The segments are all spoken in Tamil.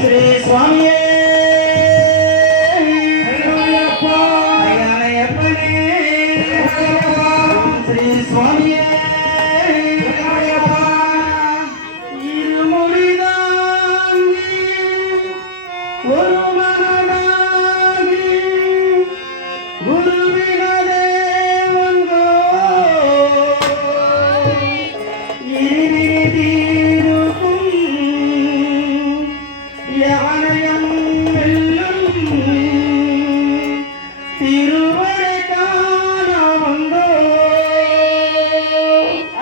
ಶ್ರೀ ಸ್ವಾಮಿಯೇ ಶ್ರೀ ಸ್ವಾಮಿಯೇ ஒரு மனதாகி குருவினதே வந்தோ இனிதீருக்கும் யானையம் வெல்லும் திருவரை காண வந்தோ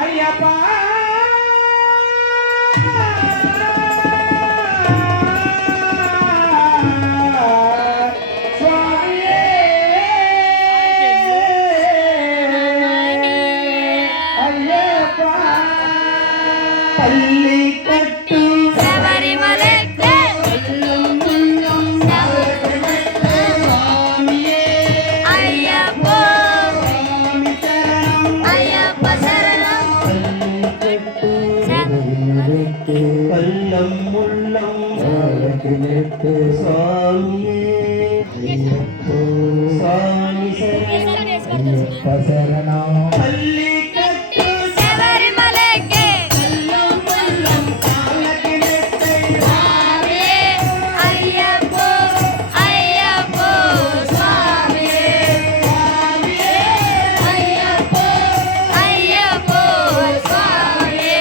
ஐயப்பா பள்ளிக்கட்டு சபரிமலைக்கு சுவாமியே ஐயப்போ சுவாமி சரணம் ஐயப்ப சரணம் பள்ளிக்கட்டு கள்ளம் முள்ளம் சுவாமியே சுவாமி சரணம் பள்ளிக்கட்டு சபரிமலைக்கு சுவாமியே ஐயப்போ ஐயப்போ சுவாமியே ஐயப்போ ஐயப்போ சுவாமியே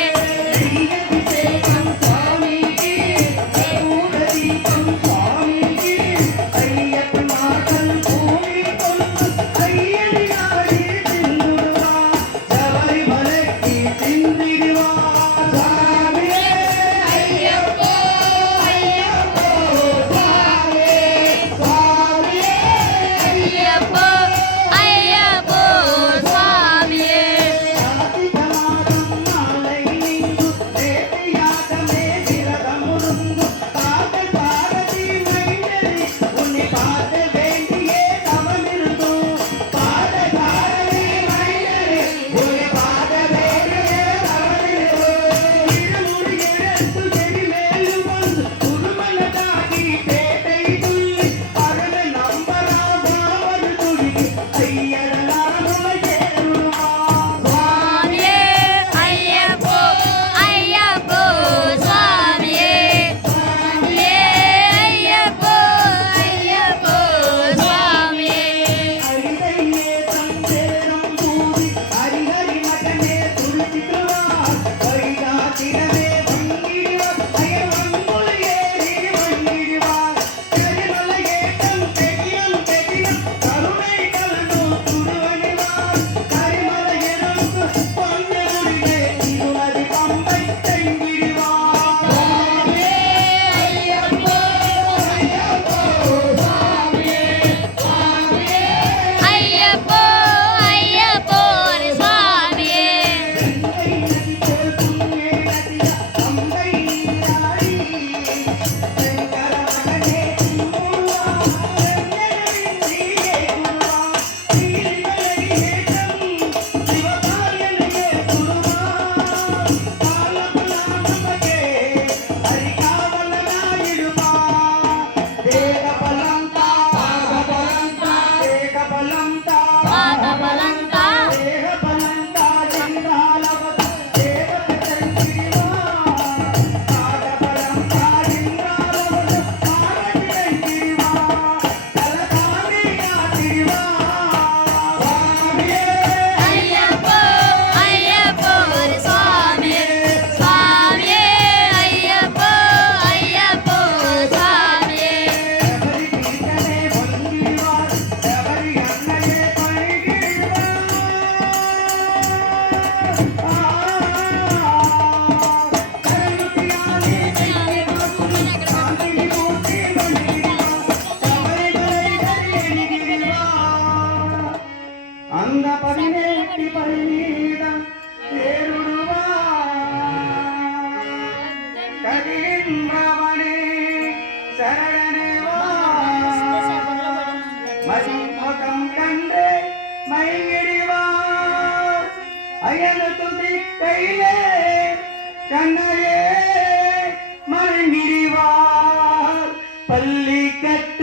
ஐயப்போ ஐயப்போ ஐயப்போ ஐயப்போ சுவாமியே சுவாமியே ஐயப்போ ஐயப்போ சுவாமியே சுவாமியே ஐயப்போ ஐயப்போ சுவாமியே ஐயப்போ ஐயப்போ சுவாமியே పాదబలంతా ஐயப்போ ஐயப்போ சுவாமியே சுவாமியே ஐயப்போ ஐயப்போ சுவாமியே அந்த பதினெட்டு பள்ளியிடம் தேருடுவா கதின்றவனே சரணனேவா மதிமுகம் கண்டு மயங்கிடுவா அயன துதி கையிலே கண்ணையே மயங்கிடுவா பள்ளி கட்டி